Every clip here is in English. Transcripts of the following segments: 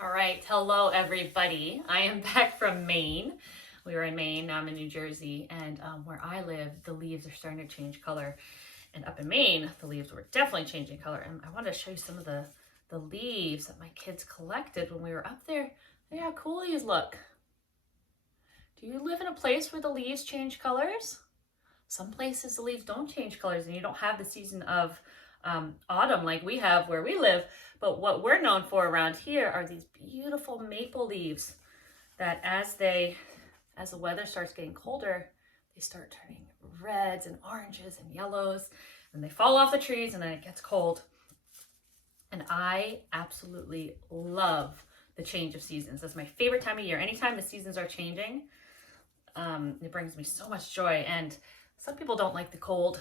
All right, hello everybody. I am back from Maine. We were in Maine, now I'm in New Jersey, and where I live, the leaves are starting to change color. And up in Maine, the leaves were definitely changing color. And I wanted to show you some of the leaves that my kids collected when we were up there. Look how cool these look. Do you live in a place where the leaves change colors? Some places the leaves don't change colors and you don't have the season of autumn like we have where we live. But what we're known for around here are these beautiful maple leaves that as the weather starts getting colder, they start turning reds and oranges and yellows, and they fall off the trees and then it gets cold. And I absolutely love the change of seasons. That's my favorite time of year. Anytime the seasons are changing, it brings me so much joy. And some people don't like the cold.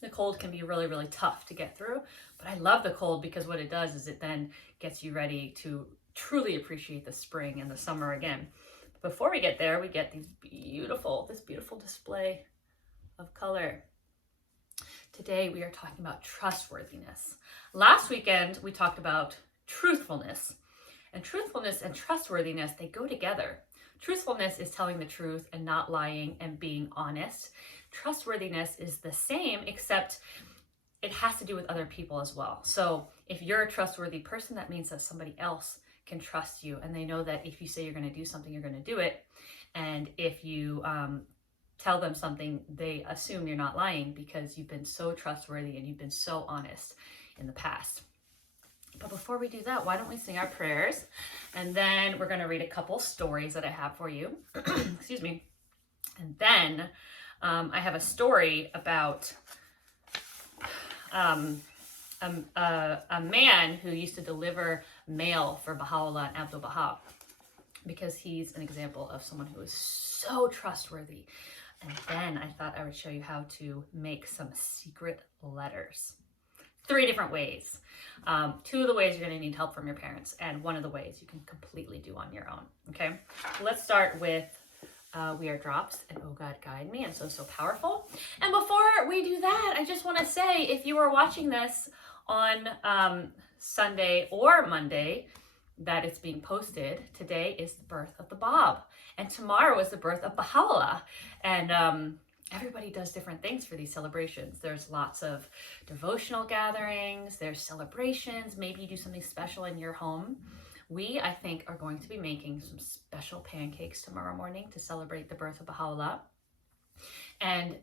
The cold can be really, really tough to get through, but I love the cold because what it does is it then gets you ready to truly appreciate the spring and the summer again. But before we get there, we get this beautiful display of color. Today we are talking about trustworthiness. Last weekend we talked about truthfulness, and truthfulness and trustworthiness, they go together. Truthfulness is telling the truth and not lying and being honest. Trustworthiness is the same, except it has to do with other people as well. So if you're a trustworthy person, that means that somebody else can trust you, and they know that if you say you're going to do something, you're going to do it. And if you tell them something, they assume you're not lying because you've been so trustworthy and you've been so honest in the past. But before we do that, why don't we sing our prayers? And then we're going to read a couple stories that I have for you. Excuse me. And then I have a story about a man who used to deliver mail for Baha'u'llah and Abdul Baha, because he's an example of someone who is so trustworthy. And then I thought I would show you how to make some secret letters. 3 different ways. 2 of the ways you're going to need help from your parents, and 1 of the ways you can completely do on your own. Okay, so let's start with We Are Drops and Oh God Guide Me, and So Powerful. And before we do that, I just want to say, if you are watching this on Sunday or Monday that it's being posted, today is the birth of the Bab, and tomorrow is the birth of Baha'u'llah. And everybody does different things for these celebrations. There's lots of devotional gatherings, there's celebrations, maybe you do something special in your home. We, I think, are going to be making some special pancakes tomorrow morning to celebrate the birth of Baha'u'llah. And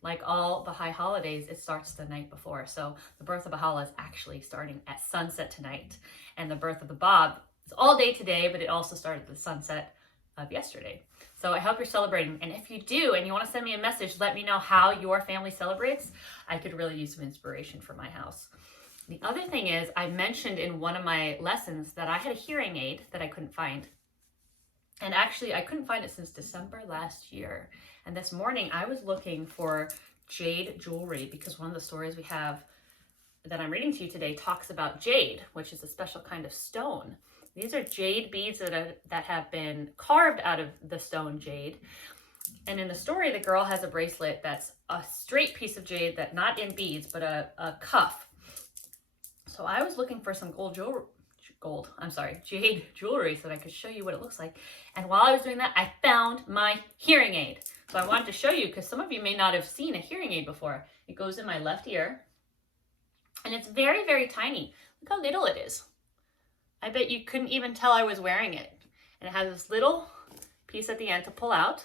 like all Baha'i holidays, it starts the night before. So the birth of Baha'u'llah is actually starting at sunset tonight. And the birth of the Bab is all day today, but it also started at the sunset of yesterday. So I hope you're celebrating. And if you do, and you want to send me a message, let me know how your family celebrates. I could really use some inspiration for my house. The other thing is, I mentioned in one of my lessons that I had a hearing aid that I couldn't find. And actually, I couldn't find it since December last year. And this morning, I was looking for jade jewelry, because one of the stories we have that I'm reading to you today talks about jade, which is a special kind of stone. These are jade beads that have been carved out of the stone jade. And in the story, the girl has a bracelet that's a straight piece of jade, that not in beads, but a cuff. So I was looking for some jade jewelry so that I could show you what it looks like. And while I was doing that, I found my hearing aid. So I wanted to show you, because some of you may not have seen a hearing aid before. It goes in my left ear, and it's very, very tiny. Look how little it is. I bet you couldn't even tell I was wearing it. And it has this little piece at the end to pull out.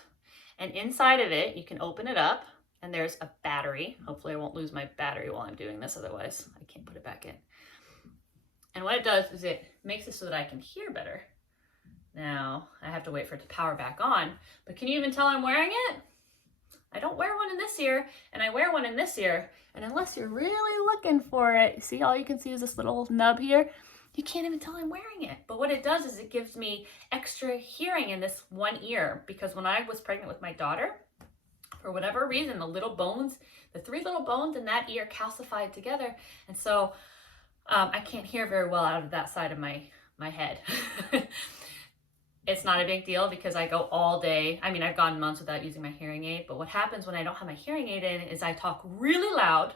And inside of it, you can open it up, and there's a battery. Hopefully I won't lose my battery while I'm doing this, otherwise I can't put it back in. And what it does is it makes it so that I can hear better. Now, I have to wait for it to power back on, but can you even tell I'm wearing it? I don't wear one in this ear, and I wear one in this ear, and unless you're really looking for it, see, all you can see is this little nub here. You can't even tell I'm wearing it. But what it does is it gives me extra hearing in this one ear, because when I was pregnant with my daughter, for whatever reason, the 3 little bones in that ear calcified together, and so I can't hear very well out of that side of my head. It's not a big deal because I go all day. I mean, I've gone months without using my hearing aid, but what happens when I don't have my hearing aid in is I talk really loud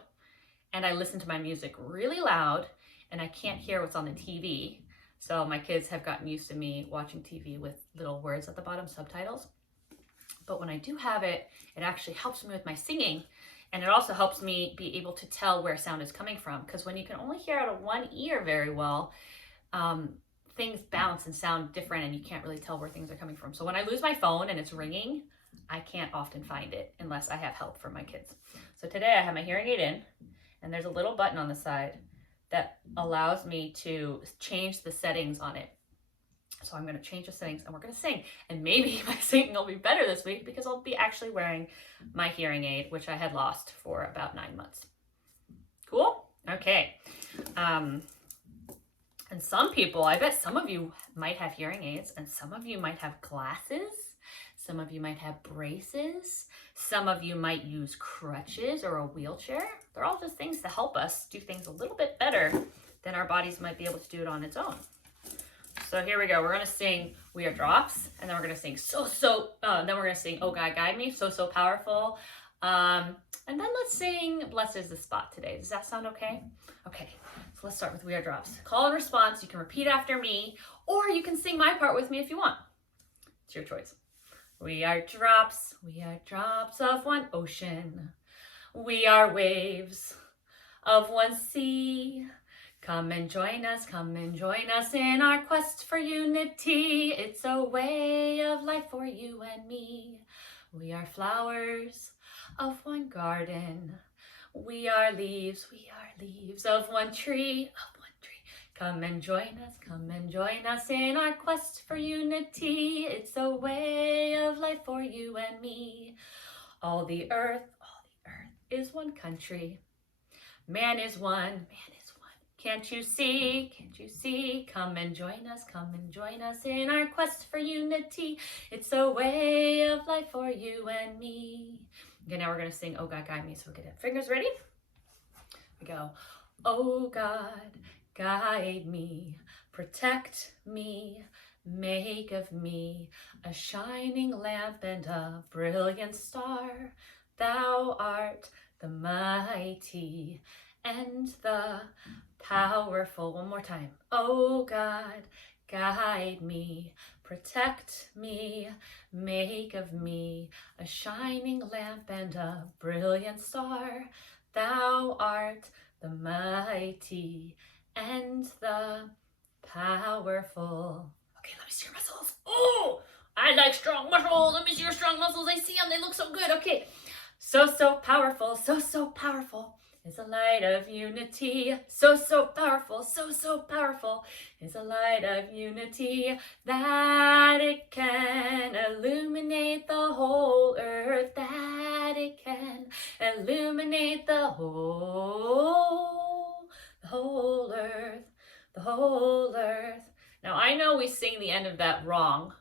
and I listen to my music really loud and I can't hear what's on the TV. So my kids have gotten used to me watching TV with little words at the bottom, subtitles. But when I do have it, it actually helps me with my singing. And it also helps me be able to tell where sound is coming from. Because when you can only hear out of one ear very well, things bounce and sound different and you can't really tell where things are coming from. So when I lose my phone and it's ringing, I can't often find it unless I have help from my kids. So today I have my hearing aid in, and there's a little button on the side that allows me to change the settings on it. So I'm going to change the settings and we're going to sing. And maybe my singing will be better this week because I'll be actually wearing my hearing aid, which I had lost for about 9 months. Cool? Okay. And some people, I bet some of you might have hearing aids and some of you might have glasses. Some of you might have braces. Some of you might use crutches or a wheelchair. They're all just things to help us do things a little bit better than our bodies might be able to do it on its own. So here we go. We're going to sing We Are Drops, and then we're going to sing then we're going to sing Oh God Guide Me, so powerful. And then let's sing Blessed is the Spot today. Does that sound okay? Okay, so let's start with We Are Drops. Call and response. You can repeat after me, or you can sing my part with me if you want. It's your choice. We are drops of one ocean. We are waves of one sea. Come and join us in our quest for unity. It's a way of life for you and me. We are flowers of one garden. We are leaves of one tree, Come and join us in our quest for unity. It's a way of life for you and me. All the earth is one country. Man is one. Can't you see? Come and join us in our quest for unity. It's a way of life for you and me. Okay, now we're gonna sing Oh God Guide Me. So we'll get it. Fingers ready? We go. Oh God, guide me, protect me, make of me a shining lamp and a brilliant star. Thou art the mighty and the powerful. One more time. Oh God, guide me, protect me, make of me a shining lamp and a brilliant star. Thou art the mighty and the powerful. Okay, let me see your muscles. Oh, I like strong muscles. Let me see your strong muscles. I see them. They look so good. Okay. So powerful. So powerful is a light of unity. So powerful. So powerful is a light of unity that it can illuminate the whole earth. That it can illuminate the whole earth. Now I know we sing the end of that wrong,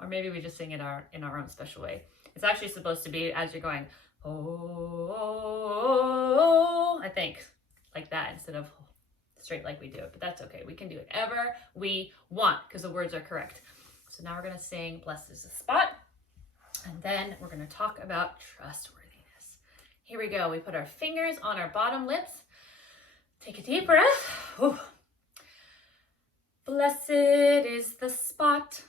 or maybe we just sing it in our own special way. It's actually supposed to be as you're going, oh, I think, like that instead of straight like we do it. But that's okay. We can do whatever we want because the words are correct. So now we're going to sing Blessed is the Spot. And then we're going to talk about trustworthiness. Here we go. We put our fingers on our bottom lips. Take a deep breath. Ooh. Blessed is the spot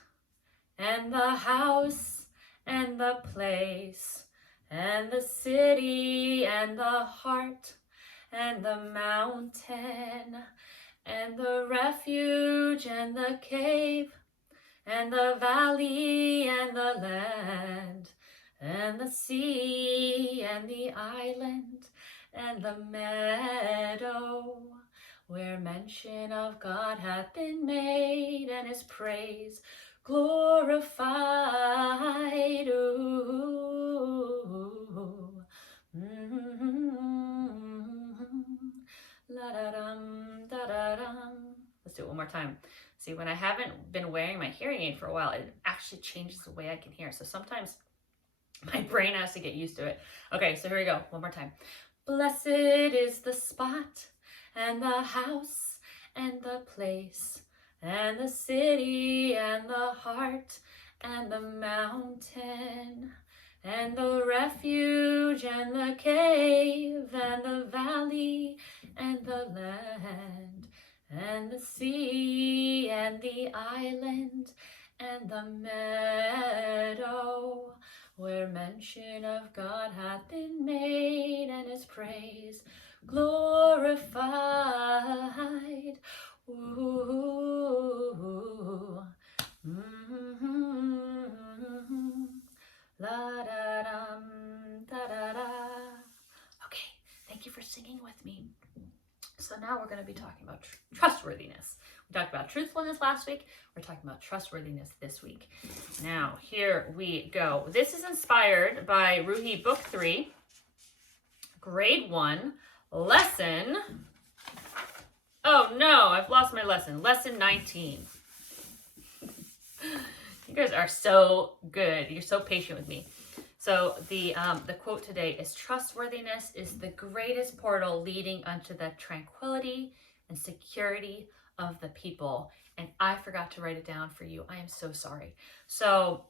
and the house and the place and the city and the heart and the mountain and the refuge and the cave and the valley and the land and the sea and the island and the meadow, where mention of God hath been made and his praise glorified. Ooh. La-da-dum, da-da-dum. Let's do it one more time. See, when I haven't been wearing my hearing aid for a while, it actually changes the way I can hear. So sometimes my brain has to get used to it. Okay, so here we go. One more time. Blessed is the spot and the house and the place and the city and the heart and the mountain and the refuge and the cave and the valley and the land and the sea and the island and the meadow, where mention of God hath been made and his praise glorified. Ooh. La da dum da da da. Okay, thank you for singing with me. So now we're going to be talking about trustworthiness. We talked about truthfulness last week. We're talking about trustworthiness this week. Now, here we go. This is inspired by Ruhi Book 3, Grade 1, Lesson... Oh no, I've lost my lesson. Lesson 19. You guys are so good. You're so patient with me. So the quote today is, trustworthiness is the greatest portal leading unto the tranquility and security of the people. And I forgot to write it down for you. I am so sorry. So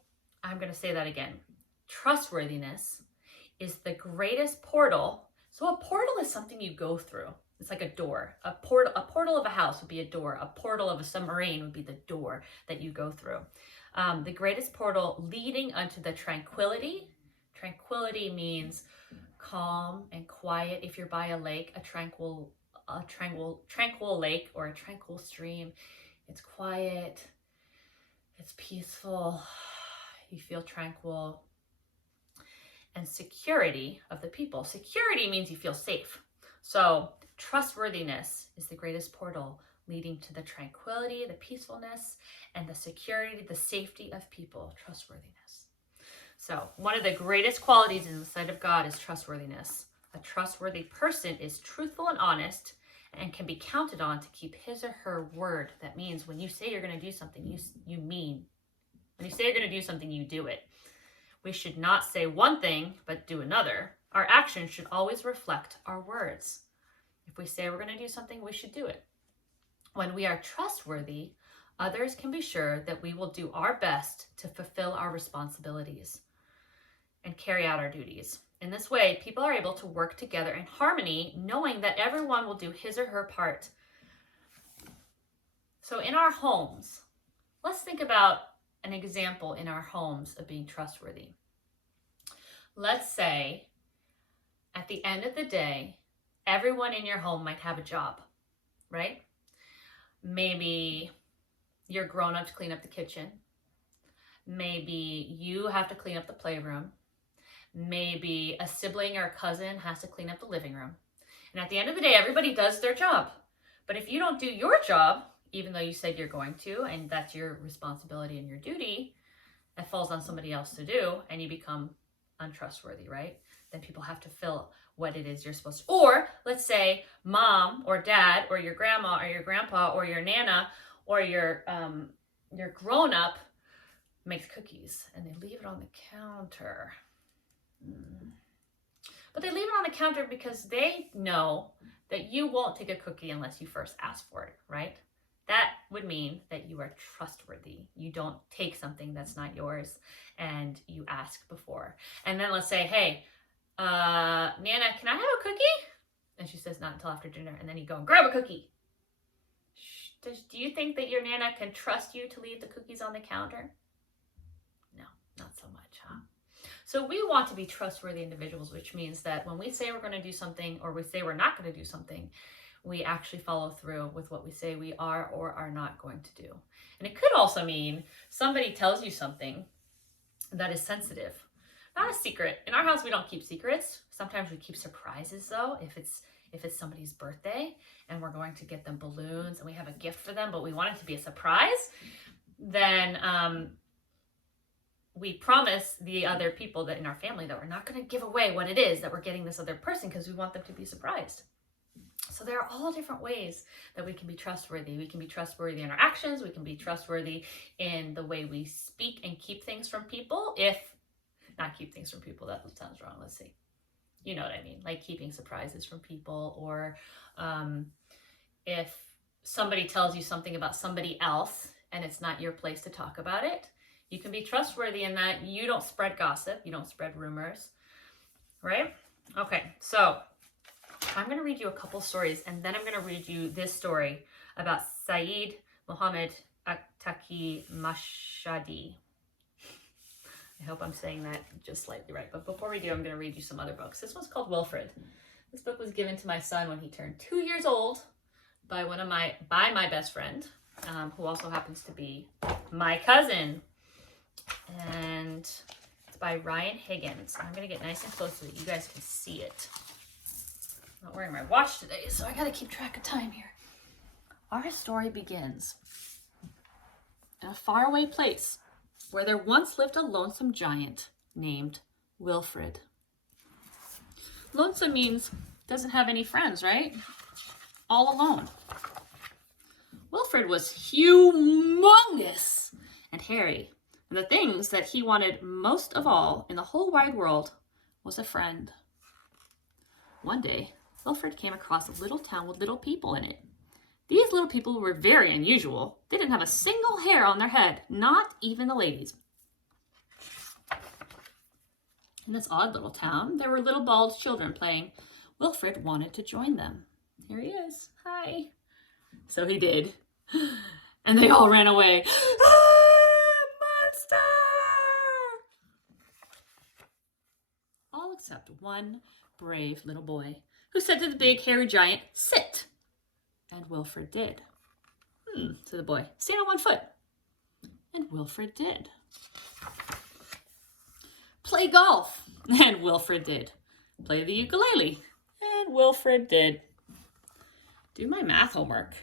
I'm going to say that again. Trustworthiness is the greatest portal. So a portal is something you go through. It's like a door. A portal of a house would be a door. A portal of a submarine would be the door that you go through. The greatest portal leading unto the tranquility. Tranquility means calm and quiet. If you're by a lake, a tranquil lake or a tranquil stream, it's quiet, it's peaceful, you feel tranquil. And security of the people. Security means you feel safe. So trustworthiness is the greatest portal leading to the tranquility, the peacefulness, and the security, the safety of people. Trustworthiness. So one of the greatest qualities in the sight of God is trustworthiness. A trustworthy person is truthful and honest and can be counted on to keep his or her word. That means when you say you're going to do something, you mean. When you say you're going to do something, you do it. We should not say one thing, but do another. Our actions should always reflect our words. If we say we're going to do something, we should do it. When we are trustworthy, others can be sure that we will do our best to fulfill our responsibilities and carry out our duties. In this way, people are able to work together in harmony, knowing that everyone will do his or her part. So in our homes, let's think about an example in our homes of being trustworthy. Let's say at the end of the day, everyone in your home might have a job, right? Maybe you're grown up to clean up the kitchen. Maybe you have to clean up the playroom. Maybe a sibling or a cousin has to clean up the living room. And at the end of the day, everybody does their job. But if you don't do your job, even though you said you're going to, and that's your responsibility and your duty, that falls on somebody else to do, and you become untrustworthy, right? Then people have to fill what it is you're supposed to. Or let's say mom or dad or your grandma or your grandpa or your nana or your grown-up makes cookies and they leave it on the counter. But they leave it on the counter because they know that you won't take a cookie unless you first ask for it, right? That would mean that you are trustworthy. You don't take something that's not yours and you ask before. And then let's say, hey, Nana, can I have a cookie? And she says, not until after dinner. And then you go and grab a cookie. Do you think that your Nana can trust you to leave the cookies on the counter? No, not so much, huh? So we want to be trustworthy individuals, which means that when we say we're going to do something or we say we're not going to do something, we actually follow through with what we say we are or are not going to do. And it could also mean somebody tells you something that is sensitive. Not a secret. In our house, we don't keep secrets. Sometimes we keep surprises, though, if it's somebody's birthday and we're going to get them balloons and we have a gift for them, but we want it to be a surprise, then we promise the other people that in our family that we're not going to give away what it is that we're getting this other person because we want them to be surprised. So there are all different ways that we can be trustworthy. We can be trustworthy in our actions. We can be trustworthy in the way we speak and keep things from people. Not keep things from people, that sounds wrong. Let's see. You know what I mean? Like keeping surprises from people, or if somebody tells you something about somebody else and it's not your place to talk about it, you can be trustworthy in that you don't spread gossip, you don't spread rumors, right? Okay, so I'm going to read you a couple stories, and then I'm going to read you this story about Saeed Muhammad Taqi Mashhadi. I hope I'm saying that just slightly right. But before we do, I'm going to read you some other books. This one's called Wilfred. This book was given to my son when he turned 2 years old by my best friend, who also happens to be my cousin. And it's by Ryan Higgins. I'm going to get nice and close so that you guys can see it. I'm not wearing my watch today, so I got to keep track of time here. Our story begins in a faraway place where there once lived a lonesome giant named Wilfred. Lonesome means doesn't have any friends, right? All alone. Wilfred was humongous and hairy. And the things that he wanted most of all in the whole wide world was a friend. One day, Wilfred came across a little town with little people in it. These little people were very unusual. They didn't have a single hair on their head, not even the ladies. In this odd little town, there were little bald children playing. Wilfred wanted to join them. Here he is. Hi. So he did. And they all ran away. Monster! All except one brave little boy who said to the big hairy giant, "Sit." And Wilfred did. Said the boy, "Stand on one foot." And Wilfred did. Play golf. And Wilfred did. Play the ukulele. And Wilfred did. Do my math homework.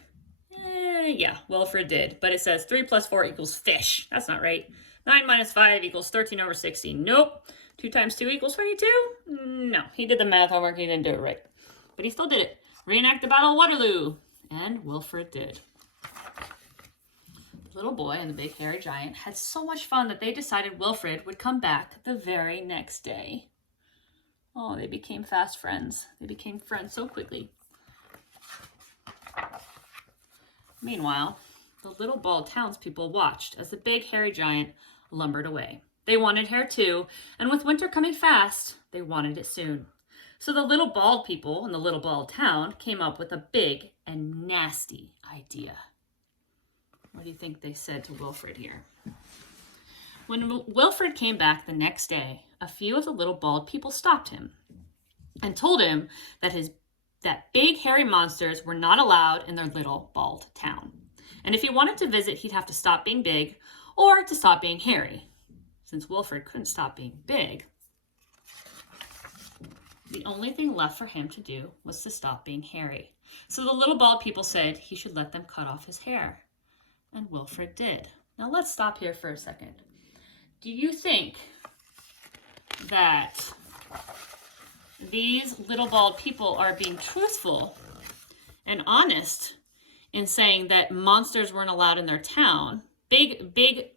Yeah, Wilfred did. But it says 3 + 4 = fish. That's not right. 9 - 5 = 13/60. Nope. 2 × 2 = 22? No, he did the math homework. He didn't do it right. But he still did it. Reenact the Battle of Waterloo. And Wilfred did. The little boy and the big hairy giant had so much fun that they decided Wilfred would come back the very next day. Oh, they became fast friends. They became friends so quickly. Meanwhile, the little bald townspeople watched as the big hairy giant lumbered away. They wanted hair too, and with winter coming fast, they wanted it soon. So the little bald people in the little bald town came up with a big and nasty idea. What do you think they said to Wilfred here? When Wilfred came back the next day, a few of the little bald people stopped him and told him that big hairy monsters were not allowed in their little bald town. And if he wanted to visit, he'd have to stop being big or to stop being hairy. Since Wilfred couldn't stop being big, the only thing left for him to do was to stop being hairy. So the little bald people said he should let them cut off his hair. And Wilfred did. Now let's stop here for a second. Do you think that these little bald people are being truthful and honest in saying that monsters weren't allowed in their town? Big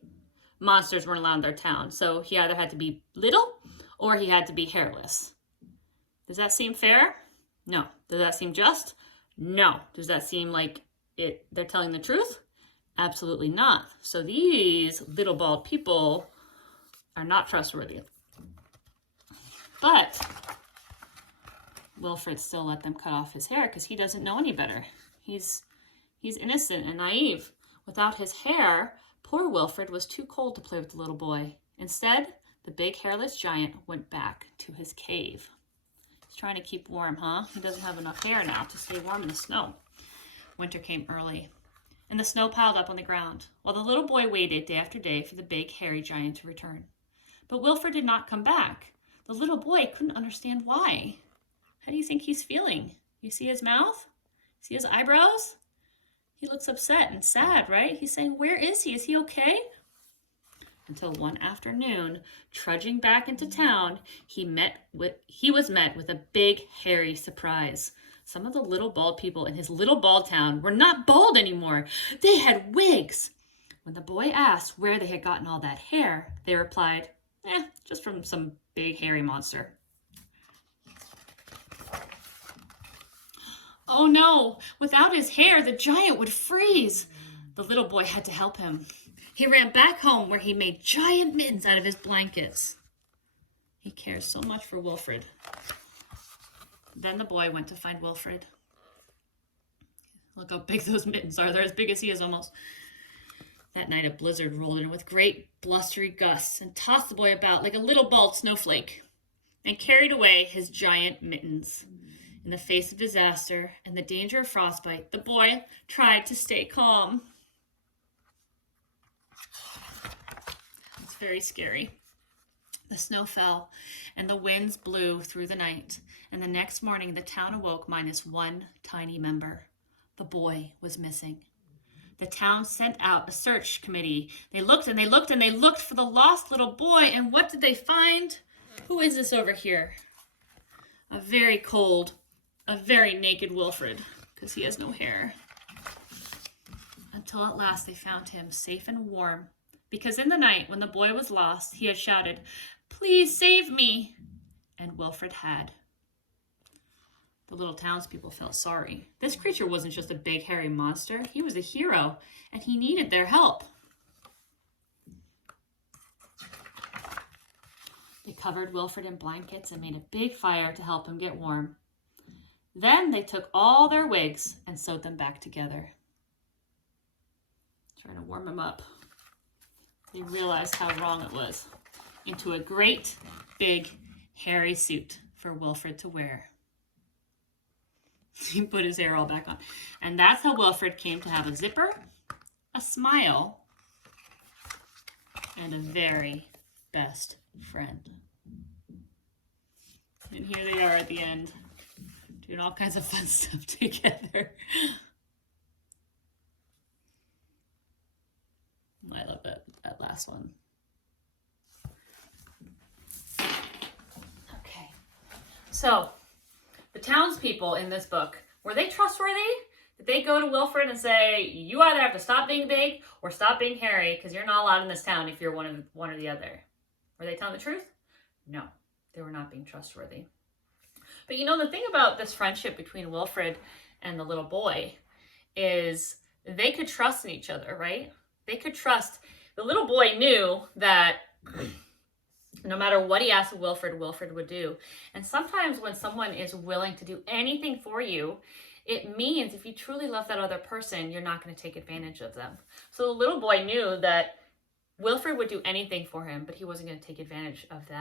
monsters weren't allowed in their town. So he either had to be little or he had to be hairless. Does that seem fair? No. Does that seem just? No. Does that seem like they're telling the truth? Absolutely not. So these little bald people are not trustworthy. But Wilfred still let them cut off his hair because he doesn't know any better. He's innocent and naive. Without his hair, poor Wilfred was too cold to play with the little boy. Instead, the big hairless giant went back to his cave. He's trying to keep warm, huh? He doesn't have enough hair now to stay warm in the snow. Winter came early, and the snow piled up on the ground, while the little boy waited day after day for the big hairy giant to return. But Wilfred did not come back. The little boy couldn't understand why. How do you think he's feeling? You see his mouth? See his eyebrows? He looks upset and sad, right? He's saying, where is he? Is he okay? Until one afternoon, trudging back into town, he was met with a big, hairy surprise. Some of the little bald people in his little bald town were not bald anymore. They had wigs. When the boy asked where they had gotten all that hair, they replied, just from some big, hairy monster. Oh no, without his hair, the giant would freeze. The little boy had to help him. He ran back home where he made giant mittens out of his blankets. He cares so much for Wilfred. Then the boy went to find Wilfred. Look how big those mittens are. They're as big as he is almost. That night a blizzard rolled in with great blustery gusts and tossed the boy about like a little bald snowflake and carried away his giant mittens. In the face of disaster and the danger of frostbite, the boy tried to stay calm. It's very scary. The snow fell and the winds blew through the night, and the next morning the town awoke minus one tiny member. The boy was missing. The town sent out a search committee. They looked and they looked and they looked for the lost little boy, and what did they find? Who is this over here? A very cold, a very naked Wilfred, because he has no hair. Until at last they found him safe and warm, because in the night when the boy was lost, he had shouted, "Please save me," and Wilfred had. The little townspeople felt sorry. This creature wasn't just a big hairy monster. He was a hero, and he needed their help. They covered Wilfred in blankets and made a big fire to help him get warm. Then they took all their wigs and sewed them back together. Trying to warm him up. They realized how wrong it was. Into a great, big, hairy suit for Wilfred to wear. He put his hair all back on. And that's how Wilfred came to have a zipper, a smile, and a very best friend. And here they are at the end, doing all kinds of fun stuff together. I love that last one. Okay, so the townspeople in this book, were they trustworthy? Did they go to Wilfred and say, you either have to stop being big or stop being hairy because you're not allowed in this town if you're one or the other? Were they telling the truth? No, they were not being trustworthy. But you know, the thing about this friendship between Wilfred and the little boy is they could trust in each other, right? They could trust. The little boy knew that no matter what he asked of Wilfred, Wilfred would do. And sometimes when someone is willing to do anything for you, it means if you truly love that other person, you're not going to take advantage of them. So the little boy knew that Wilfred would do anything for him, but he wasn't going to take advantage of he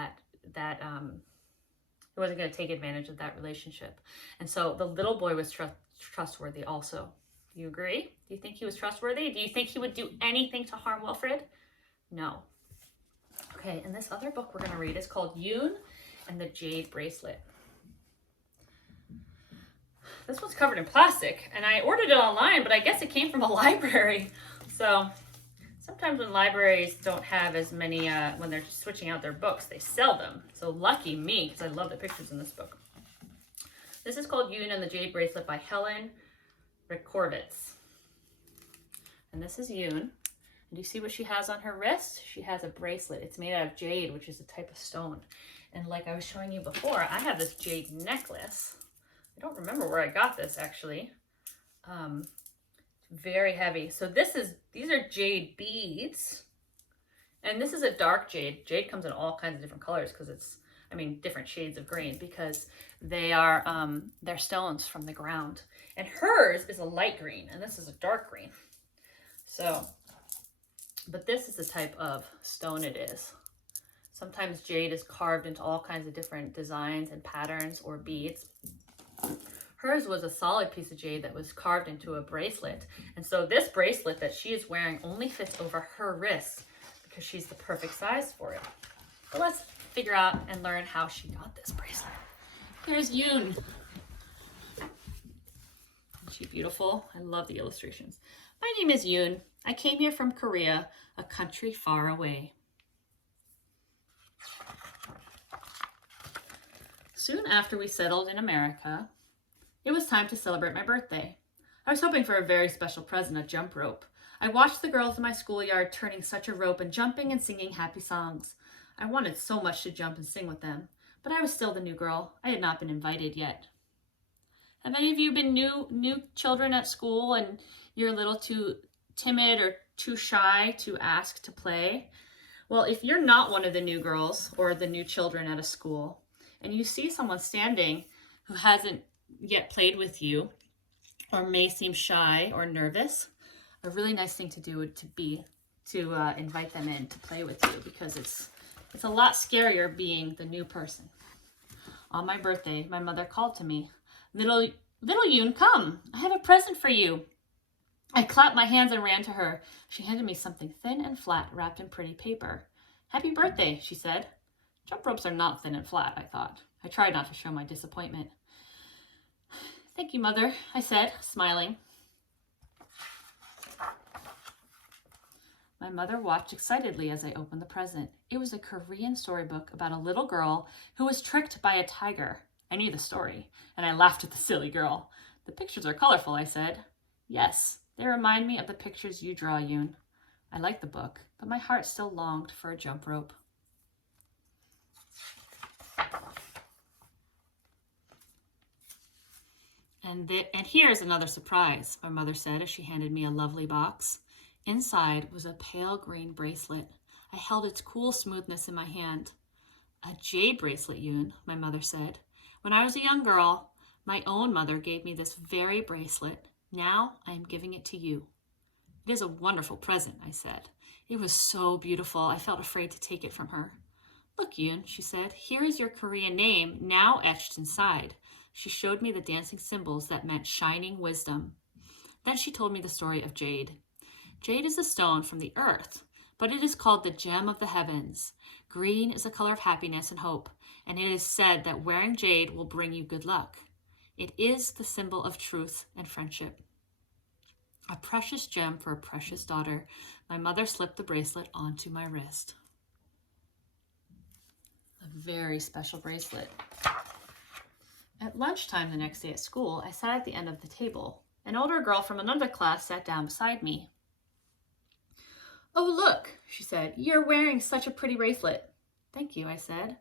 wasn't going to take advantage of that relationship. And so the little boy was trustworthy also. Do you agree? Do you think he was trustworthy? Do you think he would do anything to harm Wilfred? No. Okay, and this other book we're going to read is called Yoon and the Jade Bracelet. This one's covered in plastic, and I ordered it online, but I guess it came from a library. So sometimes when libraries don't have as many, when they're switching out their books, they sell them. So lucky me, because I love the pictures in this book. This is called Yoon and the Jade Bracelet by Helen Rekorvitz. And this is Yoon. And do you see what she has on her wrist? She has a bracelet. It's made out of jade, which is a type of stone. And like I was showing you before, I have this jade necklace. I don't remember where I got this actually. Very heavy. So these are jade beads. And this is a dark jade. Jade comes in all kinds of different colors because different shades of green, because they're stones from the ground. And hers is a light green and this is a dark green. So, but this is the type of stone it is. Sometimes jade is carved into all kinds of different designs and patterns or beads. Hers was a solid piece of jade that was carved into a bracelet. And so this bracelet that she is wearing only fits over her wrist because she's the perfect size for it. So let's figure out and learn how she got this bracelet. Here's Yoon. Isn't she beautiful? I love the illustrations. My name is Yoon. I came here from Korea, a country far away. Soon after we settled in America, it was time to celebrate my birthday. I was hoping for a very special present, a jump rope. I watched the girls in my schoolyard turning such a rope and jumping and singing happy songs. I wanted so much to jump and sing with them, but I was still the new girl. I had not been invited yet. Have any of you been new children at school and you're a little too timid or too shy to ask to play? Well, if you're not one of the new girls or the new children at a school and you see someone standing who hasn't yet played with you, or may seem shy or nervous, a really nice thing to do would be to invite them in to play with you, because it's a lot scarier being the new person. On my birthday, my mother called to me, Little Yoon, come, I have a present for you. I clapped my hands and ran to her. She handed me something thin and flat wrapped in pretty paper. Happy birthday, she said. Jump ropes are not thin and flat, I thought. I tried not to show my disappointment. Thank you, Mother, I said, smiling. My mother watched excitedly as I opened the present. It was a Korean storybook about a little girl who was tricked by a tiger. I knew the story, and I laughed at the silly girl. The pictures are colorful, I said. Yes, they remind me of the pictures you draw, Yoon. I liked the book, but my heart still longed for a jump rope. And here's another surprise, my mother said as she handed me a lovely box. Inside was a pale green bracelet. I held its cool smoothness in my hand. A jade bracelet, Yoon, my mother said. When I was a young girl, my own mother gave me this very bracelet. Now I am giving it to you. It is a wonderful present, I said. It was so beautiful, I felt afraid to take it from her. Look, Yoon, she said, here is your Korean name now etched inside. She showed me the dancing symbols that meant shining wisdom. Then she told me the story of jade. Jade is a stone from the earth, but it is called the gem of the heavens. Green is a color of happiness and hope, and it is said that wearing jade will bring you good luck. It is the symbol of truth and friendship. A precious gem for a precious daughter. My mother slipped the bracelet onto my wrist. A very special bracelet. At lunchtime the next day at school, I sat at the end of the table. An older girl from another class sat down beside me. Oh, look, she said, you're wearing such a pretty bracelet. Thank you, I said.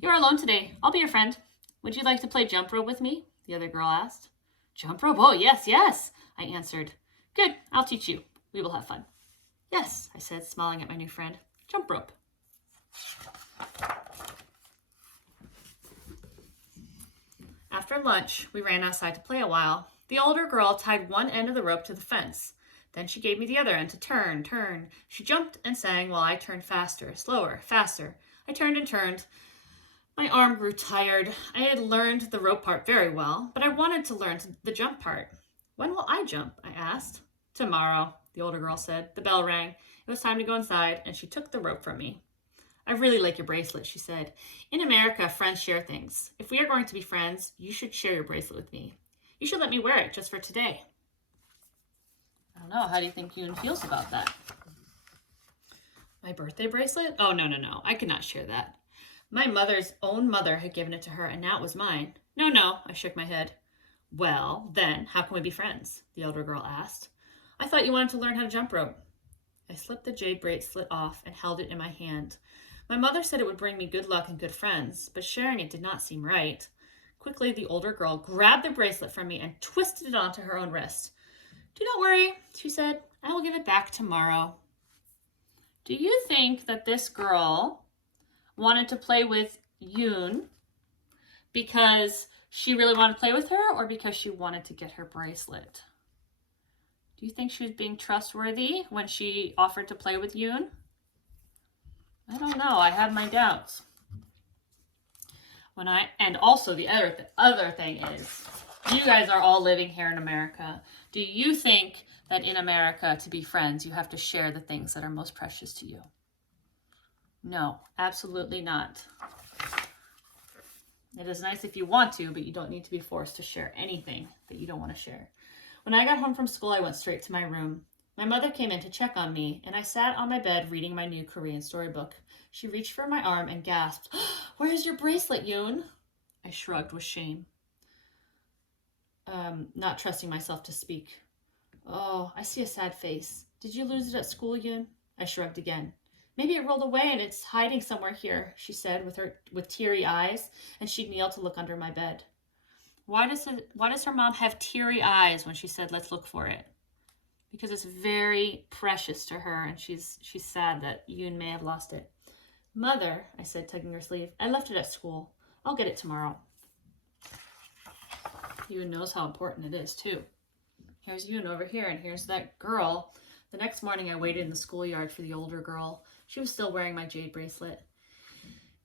You're alone today. I'll be your friend. Would you like to play jump rope with me? The other girl asked. Jump rope? Oh, yes, yes, I answered. Good, I'll teach you. We will have fun. Yes, I said, smiling at my new friend. Jump rope. After lunch, we ran outside to play a while. The older girl tied one end of the rope to the fence. Then she gave me the other end to turn. She jumped and sang while I turned faster, slower, faster. I turned and turned. My arm grew tired. I had learned the rope part very well, but I wanted to learn the jump part. When will I jump? I asked. Tomorrow, the older girl said. The bell rang. It was time to go inside, and she took the rope from me. I really like your bracelet, she said. In America, friends share things. If we are going to be friends, you should share your bracelet with me. You should let me wear it just for today. I don't know. How do you think Yoon feels about that? My birthday bracelet? Oh, no. I could not share that. My mother's own mother had given it to her, and now it was mine. No, I shook my head. Well, then, how can we be friends? The elder girl asked. I thought you wanted to learn how to jump rope. I slipped the jade bracelet off and held it in my hand. My mother said it would bring me good luck and good friends, but sharing it did not seem right. Quickly, the older girl grabbed the bracelet from me and twisted it onto her own wrist. Do not worry, she said. I will give it back tomorrow. Do you think that this girl wanted to play with Yoon because she really wanted to play with her, or because she wanted to get her bracelet? Do you think she was being trustworthy when she offered to play with Yoon? I don't know. I have my doubts. And also the other thing is, you guys are all living here in America. Do you think that in America, to be friends, you have to share the things that are most precious to you? No, absolutely not. It is nice if you want to, but you don't need to be forced to share anything that you don't want to share. When I got home from school, I went straight to my room. My mother came in to check on me, and I sat on my bed reading my new Korean storybook. She reached for my arm and gasped, "Where is your bracelet, Yoon?" I shrugged with shame, not trusting myself to speak. Oh, I see a sad face. Did you lose it at school, Yoon? I shrugged again. Maybe it rolled away and it's hiding somewhere here, she said with teary eyes, and she kneeled to look under my bed. Why does her mom have teary eyes when she said, let's look for it? Because it's very precious to her, and she's sad that Yoon may have lost it. Mother, I said, tugging her sleeve, I left it at school. I'll get it tomorrow. Yoon knows how important it is, too. Here's Yoon over here, and here's that girl. The next morning I waited in the schoolyard for the older girl. She was still wearing my jade bracelet.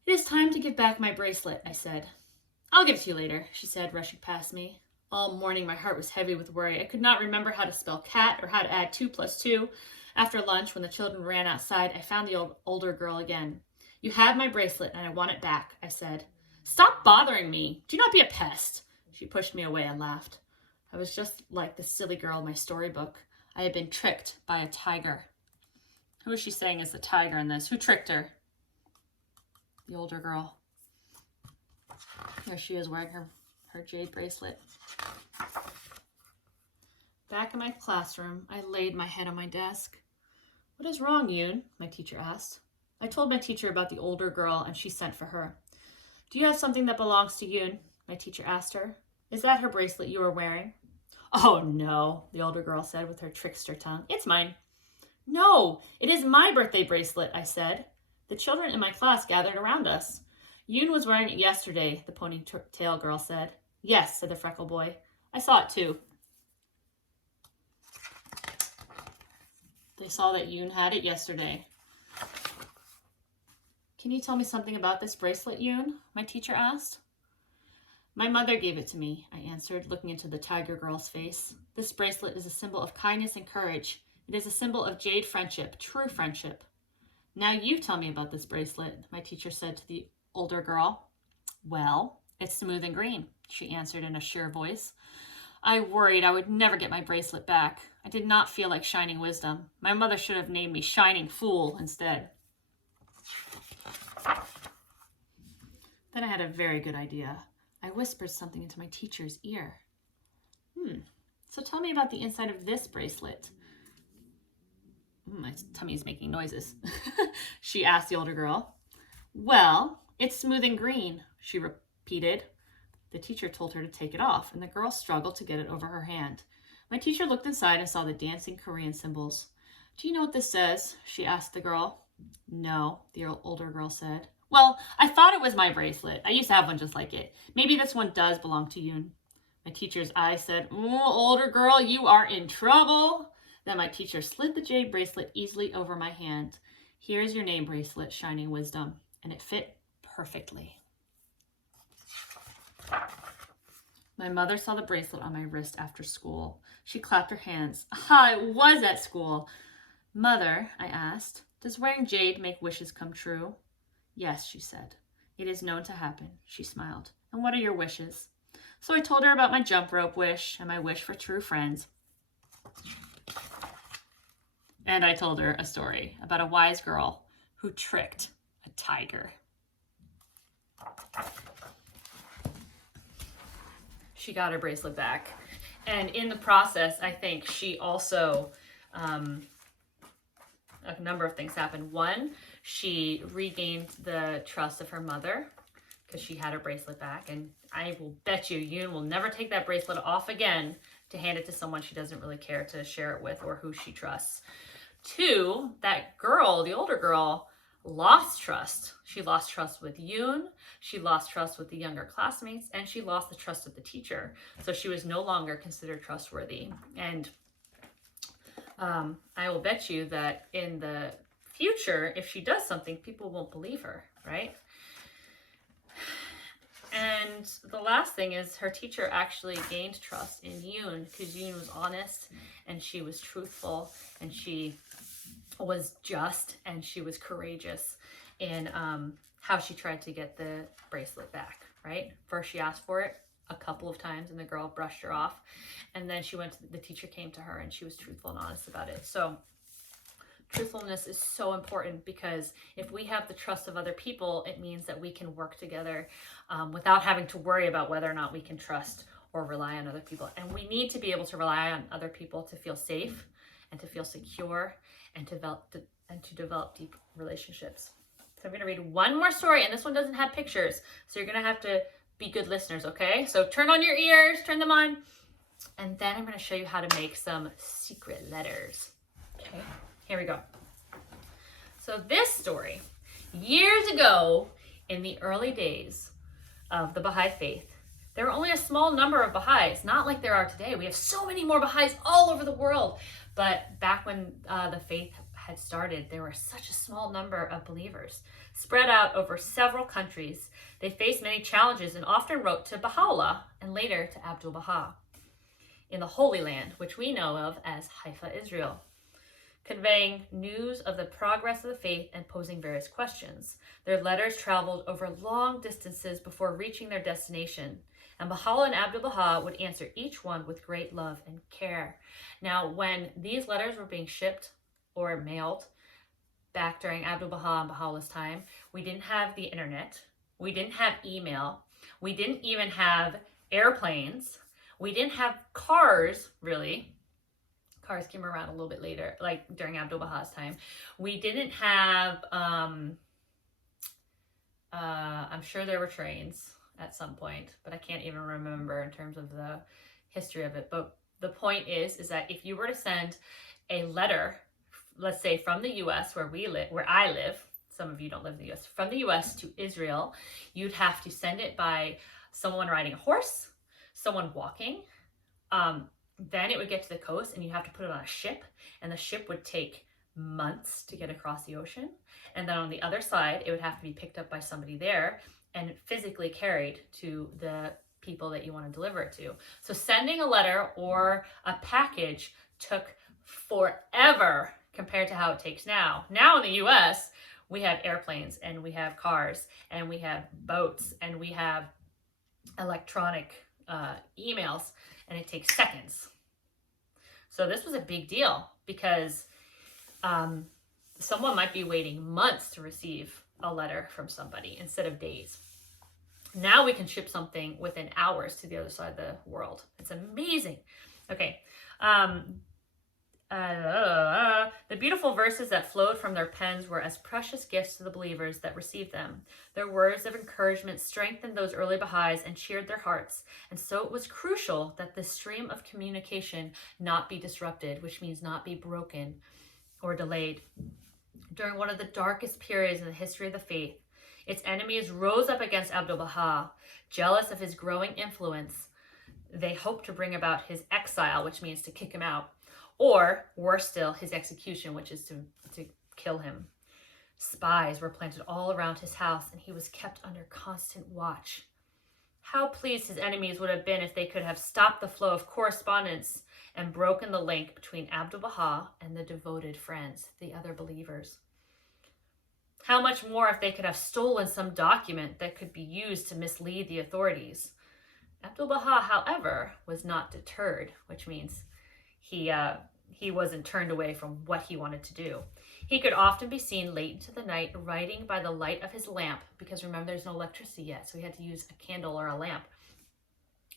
It is time to give back my bracelet, I said. I'll give it to you later, she said, rushing past me. All morning my heart was heavy with worry. I could not remember how to spell cat or how to add 2 plus 2. After lunch, when the children ran outside, I found the older girl again. You have my bracelet and I want it back, I said. Stop bothering me. Do not be a pest. She pushed me away and laughed. I was just like the silly girl in my storybook. I had been tricked by a tiger. Who is she saying is the tiger in this? Who tricked her? The older girl. There she is wearing her jade bracelet. Back in my classroom, I laid my head on my desk. What is wrong, Yoon? My teacher asked. I told my teacher about the older girl and she sent for her. Do you have something that belongs to Yoon? My teacher asked her. Is that her bracelet you are wearing? Oh no, the older girl said with her trickster tongue. It's mine. No, it is my birthday bracelet, I said. The children in my class gathered around us. Yoon was wearing it yesterday, the ponytail girl said. Yes, said the freckle boy. I saw it too. They saw that Yoon had it yesterday. Can you tell me something about this bracelet, Yoon? My teacher asked. My mother gave it to me, I answered, looking into the tiger girl's face. This bracelet is a symbol of kindness and courage. It is a symbol of jade friendship, true friendship. Now you tell me about this bracelet, my teacher said to the older girl. Well, it's smooth and green, she answered in a sure voice. I worried I would never get my bracelet back. I did not feel like Shining Wisdom. My mother should have named me Shining Fool instead. Then I had a very good idea. I whispered something into my teacher's ear. So tell me about the inside of this bracelet. My tummy is making noises. She asked the older girl. Well, it's smooth and green, she repeated. The teacher told her to take it off, and the girl struggled to get it over her hand. My teacher looked inside and saw the dancing Korean symbols. Do you know what this says? She asked the girl. No, the older girl said. Well, I thought it was my bracelet. I used to have one just like it. Maybe this one does belong to Yoon. My teacher's eyes said, older girl, you are in trouble. Then my teacher slid the jade bracelet easily over my hand. Here's your name bracelet, Shining Wisdom. And it fit perfectly. My mother saw the bracelet on my wrist after school. She clapped her hands. I was at school. Mother, I asked, does wearing jade make wishes come true? Yes, she said. It is known to happen, she smiled. And what are your wishes? So I told her about my jump rope wish and my wish for true friends. And I told her a story about a wise girl who tricked a tiger. She got her bracelet back. And in the process, I think she also, a number of things happened. One, she regained the trust of her mother because she had her bracelet back. And I will bet you, Yoon will never take that bracelet off again to hand it to someone she doesn't really care to share it with or who she trusts. Two, that girl, the older girl, lost trust. She lost trust with Yoon, she lost trust with the younger classmates, and she lost the trust of the teacher. So she was no longer considered trustworthy. And I will bet you that in the future, if she does something, people won't believe her, right? And the last thing is her teacher actually gained trust in Yoon because Yoon was honest and she was truthful and she was just and she was courageous in how she tried to get the bracelet back, right? First she asked for it a couple of times and the girl brushed her off, and then the teacher came to her and she was truthful and honest about it. So truthfulness is so important because if we have the trust of other people, it means that we can work together without having to worry about whether or not we can trust or rely on other people. And we need to be able to rely on other people to feel safe and to feel secure and to develop deep relationships. So I'm going to read one more story, and this one doesn't have pictures, so you're going to have to be good listeners, okay? So turn on your ears, turn them on, and then I'm going to show you how to make some secret letters. Okay, here we go. So this story, years ago in the early days of the Bahá'í faith, There were only a small number of Baha'is, not like there are today. We have so many more Baha'is all over the world. But back when the faith had started, there were such a small number of believers spread out over several countries. They faced many challenges and often wrote to Baha'u'llah and later to Abdu'l-Baha in the Holy Land, which we know of as Haifa, Israel, conveying news of the progress of the faith and posing various questions. Their letters traveled over long distances before reaching their destination, and Baha'u'llah and Abdu'l-Baha would answer each one with great love and care. Now, when these letters were being shipped or mailed back during Abdu'l-Baha and Baha'u'llah's time, we didn't have the internet, we didn't have email, we didn't even have airplanes, we didn't have cars, really. Cars came around a little bit later, like during Abdu'l-Baha's time. We didn't have, I'm sure there were trains at some point, but I can't even remember in terms of the history of it. But the point is that if you were to send a letter, let's say from the US where I live, some of you don't live in the US, from the US to Israel, you'd have to send it by someone riding a horse, someone walking, then it would get to the coast and you have to put it on a ship, and the ship would take months to get across the ocean. And then on the other side, it would have to be picked up by somebody there and physically carried to the people that you want to deliver it to. So sending a letter or a package took forever compared to how it takes now. Now in the US, we have airplanes and we have cars and we have boats and we have electronic emails, and it takes seconds. So this was a big deal because someone might be waiting months to receive a letter from somebody instead of days. Now we can ship something within hours to the other side of the world. It's amazing. Okay. The beautiful verses that flowed from their pens were as precious gifts to the believers that received them. Their words of encouragement strengthened those early Baha'is and cheered their hearts. And so it was crucial that this stream of communication not be disrupted, which means not be broken or delayed. During one of the darkest periods in the history of the faith, its enemies rose up against Abdu'l-Baha. Jealous of his growing influence, they hoped to bring about his exile, which means to kick him out, or worse still, his execution, which is to kill him. Spies were planted all around his house, and he was kept under constant watch. How pleased his enemies would have been if they could have stopped the flow of correspondence and broken the link between Abdu'l-Baha and the devoted friends, the other believers. How much more if they could have stolen some document that could be used to mislead the authorities. Abdu'l-Baha, however, was not deterred, which means he wasn't turned away from what he wanted to do. He could often be seen late into the night writing by the light of his lamp, because remember, there's no electricity yet, so he had to use a candle or a lamp.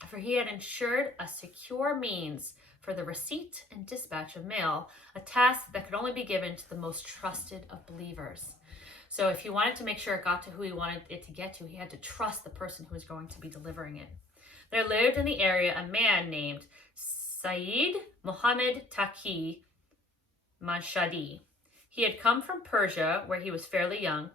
For he had ensured a secure means for the receipt and dispatch of mail, a task that could only be given to the most trusted of believers. So if he wanted to make sure it got to who he wanted it to get to, he had to trust the person who was going to be delivering it. There lived in the area a man named Sayyid Muhammad Taqi Manshadi. He had come from Persia, where he was fairly young,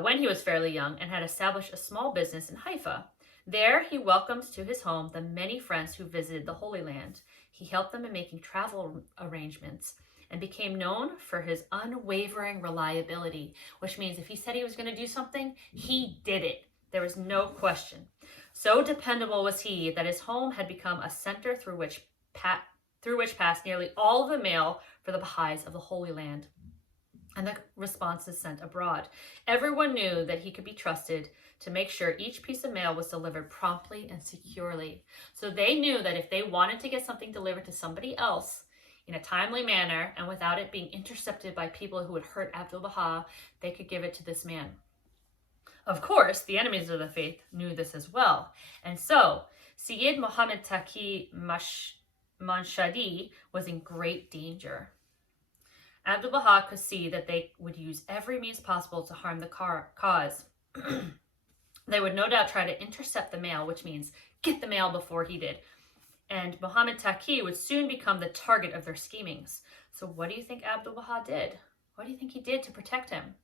when he was fairly young, and had established a small business in Haifa. There he welcomed to his home the many friends who visited the Holy Land. He helped them in making travel arrangements and became known for his unwavering reliability, which means if he said he was going to do something, he did it. There was no question. So dependable was he that his home had become a center through which passed nearly all of the mail for the Baha'is of the Holy Land and the responses sent abroad. Everyone knew that he could be trusted to make sure each piece of mail was delivered promptly and securely. So they knew that if they wanted to get something delivered to somebody else in a timely manner and without it being intercepted by people who would hurt Abdu'l-Baha, they could give it to this man. Of course, the enemies of the faith knew this as well. And so, Sayyid Muhammad Taqi Manshadi was in great danger. Abdu'l-Baha could see that they would use every means possible to harm the cause. They would no doubt try to intercept the mail, which means get the mail before he did. And Muhammad Taqi would soon become the target of their schemings. So what do you think Abdu'l-Baha did? What do you think he did to protect him?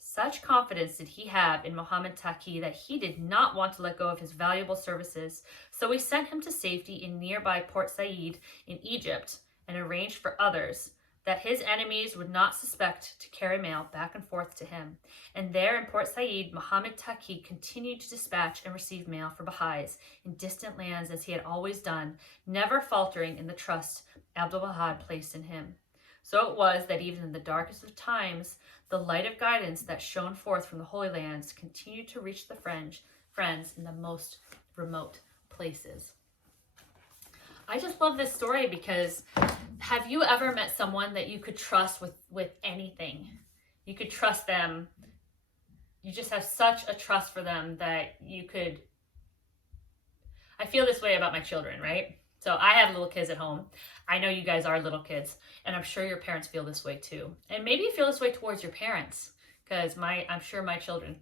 Such confidence did he have in Muhammad Taqi that he did not want to let go of his valuable services, so he sent him to safety in nearby Port Said in Egypt and arranged for others that his enemies would not suspect to carry mail back and forth to him. And there in Port Said, Muhammad Taqi continued to dispatch and receive mail for Baha'is in distant lands as he had always done, never faltering in the trust Abdu'l-Wahhab placed in him. So it was that even in the darkest of times, the light of guidance that shone forth from the Holy Lands continued to reach the friends in the most remote places. I just love this story because have you ever met someone that you could trust with anything? You could trust them. You just have such a trust for them that you could... I feel this way about my children, right? So I have little kids at home. I know you guys are little kids, and I'm sure your parents feel this way too. And maybe you feel this way towards your parents, because I'm sure my children,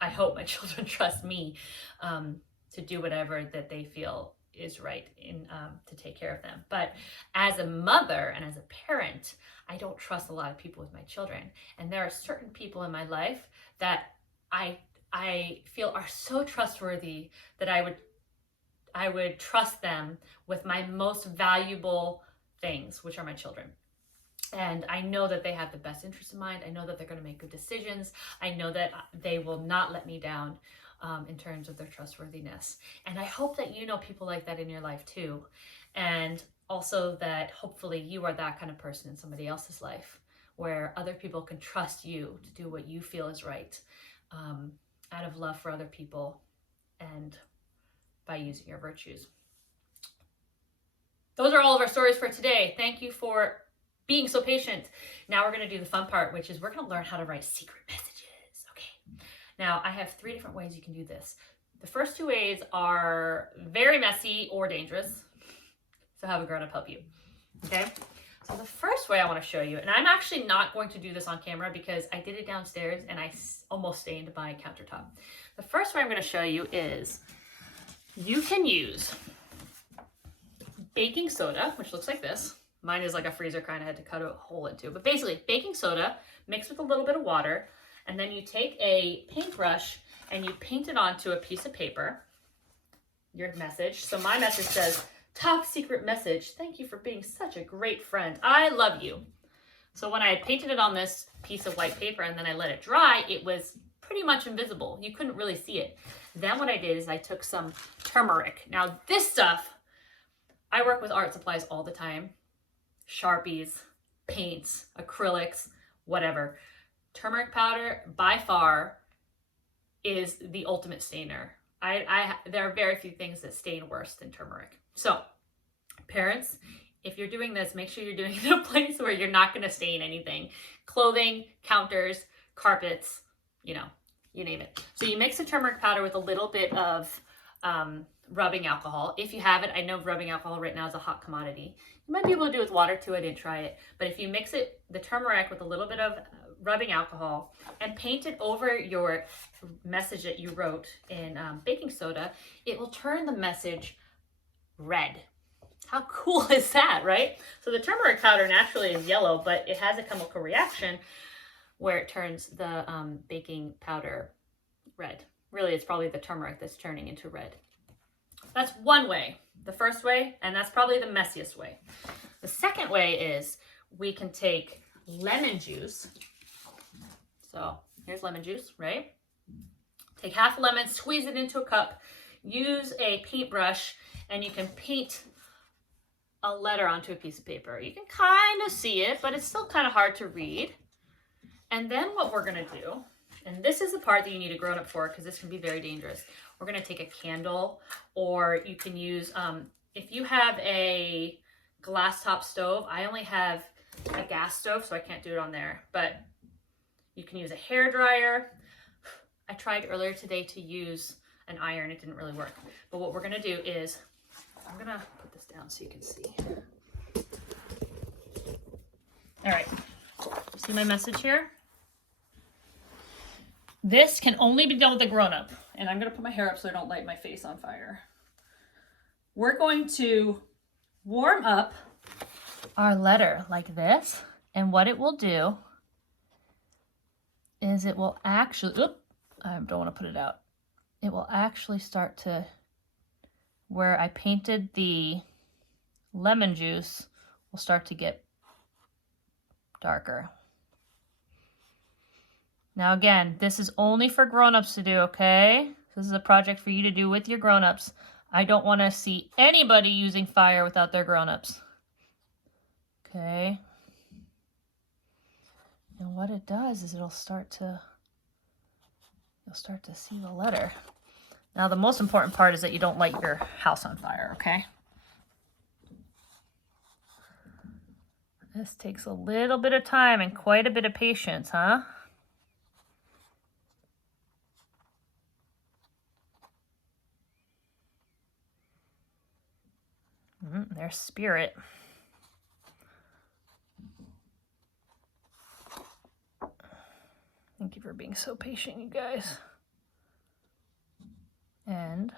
I hope my children trust me to do whatever that they feel is right to take care of them. But as a mother and as a parent, I don't trust a lot of people with my children. And there are certain people in my life that I feel are so trustworthy that I would trust them with my most valuable things, which are my children. And I know that they have the best interest in mind. I know that they're going to make good decisions. I know that they will not let me down in terms of their trustworthiness. And I hope that you know people like that in your life too. And also that hopefully you are that kind of person in somebody else's life where other people can trust you to do what you feel is right out of love for other people and by using your virtues. Those are all of our stories for today. Thank you for being so patient. Now we're going to do the fun part, which is we're going to learn how to write secret messages. Okay. Now I have 3 different ways you can do this. The first 2 ways are very messy or dangerous. So have a grown-up help you. Okay. So the first way I want to show you, and I'm actually not going to do this on camera because I did it downstairs and I almost stained my countertop. The first way I'm going to show you is you can use baking soda, which looks like this. Mine is like a freezer kind, I had to cut a hole into. But basically, baking soda mixed with a little bit of water, and then you take a paintbrush and you paint it onto a piece of paper, your message. So my message says, "Top secret message. Thank you for being such a great friend. I love you." So when I had painted it on this piece of white paper and then I let it dry, it was pretty much invisible. You couldn't really see it. Then what I did is I took some turmeric. Now this stuff, I work with art supplies all the time. Sharpies, paints, acrylics, whatever. Turmeric powder, by far, is the ultimate stainer. There are very few things that stain worse than turmeric. So, parents, if you're doing this, make sure you're doing it in a place where you're not going to stain anything. Clothing, counters, carpets, you name it. So you mix the turmeric powder with a little bit of rubbing alcohol. If you have it, I know rubbing alcohol right now is a hot commodity. You might be able to do it with water too. I didn't try it. But if you mix it, the turmeric with a little bit of rubbing alcohol and paint it over your message that you wrote in baking soda, it will turn the message red. How cool is that, right? So the turmeric powder naturally is yellow, but it has a chemical reaction where it turns the baking powder red. Really, it's probably the turmeric that's turning into red. That's one way, the first way, and that's probably the messiest way. The second way is we can take lemon juice. So here's lemon juice, right? Take half a lemon, squeeze it into a cup, use a paintbrush, and you can paint a letter onto a piece of paper. You can kind of see it, but it's still kind of hard to read. And then what we're going to do, and this is the part that you need a grown-up for because this can be very dangerous. We're going to take a candle, or you can use, if you have a glass top stove, I only have a gas stove, so I can't do it on there, but you can use a hair dryer. I tried earlier today to use an iron. It didn't really work. But what we're going to do is, I'm going to put this down so you can see. All right. See my message here? This can only be done with a grown-up. And I'm going to put my hair up so I don't light my face on fire. We're going to warm up our letter like this. And what it will do is it will actually, I don't want to put it out. It will actually start to, where I painted the lemon juice, will start to get darker. Now again, this is only for grown-ups to do, okay? This is a project for you to do with your grown-ups. I don't want to see anybody using fire without their grown-ups. Okay. And what it does is you'll start to see the letter. Now the most important part is that you don't light your house on fire, okay? This takes a little bit of time and quite a bit of patience, huh? There's spirit. Thank you for being so patient, you guys. And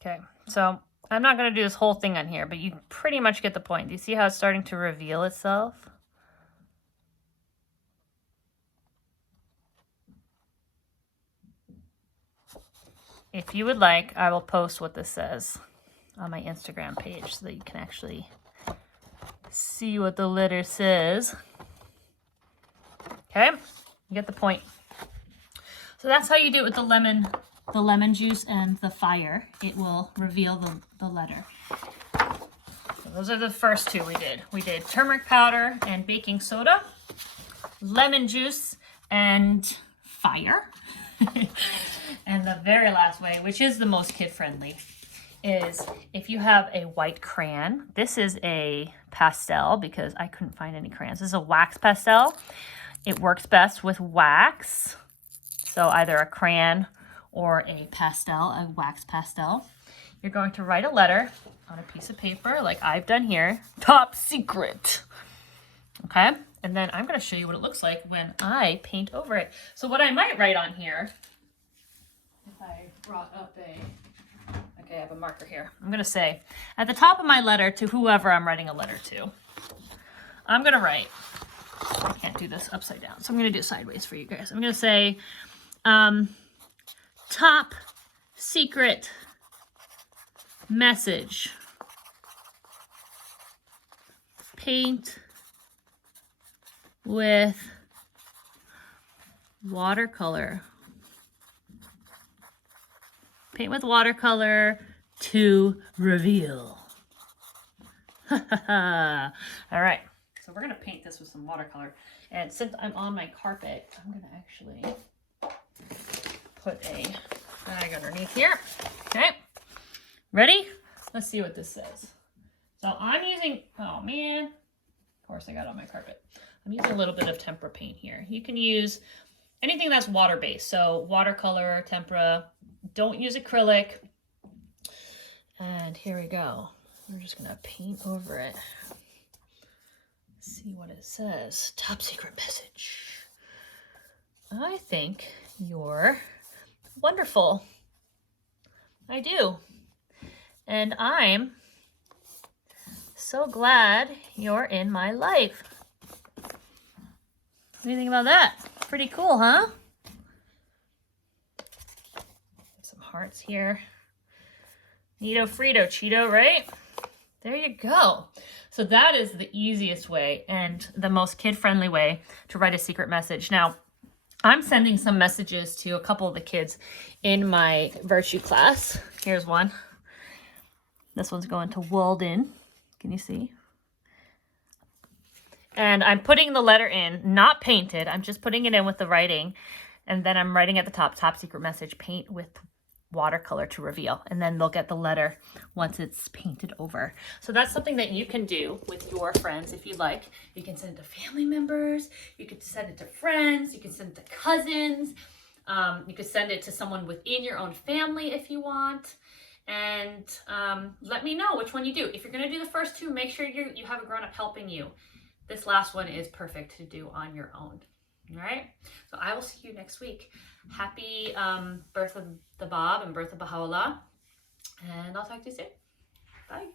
okay, so I'm not going to do this whole thing on here, but you pretty much get the point. Do you see how it's starting to reveal itself? If you would like, I will post what this says on my Instagram page so that you can actually see what the letter says. Okay, you get the point. So that's how you do it with the lemon juice and the fire. It will reveal the letter. So those are the first two we did. We did turmeric powder and baking soda, lemon juice and fire. And the very last way, which is the most kid-friendly, is if you have a white crayon. This is a pastel because I couldn't find any crayons. This is a wax pastel. It works best with wax. So either a crayon or a pastel, a wax pastel. You're going to write a letter on a piece of paper like I've done here. Top secret. Okay? And then I'm going to show you what it looks like when I paint over it. So what I might write on here, if I brought up okay, I have a marker here. I'm going to say, at the top of my letter to whoever I'm writing a letter to, I'm going to write, I can't do this upside down, so I'm going to do it sideways for you guys. I'm going to say, top secret message. Paint with watercolor. Paint with watercolor to reveal. All right, so we're gonna paint this with some watercolor. And since I'm on my carpet, I'm gonna actually put a bag underneath here. Okay, ready? Let's see what this says. So I'm using, oh man, of course I got it on my carpet. I'm using a little bit of tempera paint here. You can use anything that's water-based, so watercolor, tempera. Don't use acrylic. And here we go. We're just gonna paint over it. See what it says. Top secret message. I think you're wonderful. I do. And I'm so glad you're in my life. What do you think about that? Pretty cool, huh? Some hearts here. Neato Frito Cheeto, right? There you go. So that is the easiest way and the most kid-friendly way to write a secret message. Now, I'm sending some messages to a couple of the kids in my virtue class. Here's one. This one's going to Walden. Can you see? And I'm putting the letter in, not painted. I'm just putting it in with the writing. And then I'm writing at the top, top secret message, paint with watercolor to reveal. And then they'll get the letter once it's painted over. So that's something that you can do with your friends if you like. You can send it to family members. You could send it to friends. You can send it to cousins. You could send it to someone within your own family if you want. And let me know which one you do. If you're going to do the first two, make sure you have a grown-up helping you. This last one is perfect to do on your own. All right? So I will see you next week. Happy birth of the Bab and birth of Baha'u'llah. And I'll talk to you soon. Bye.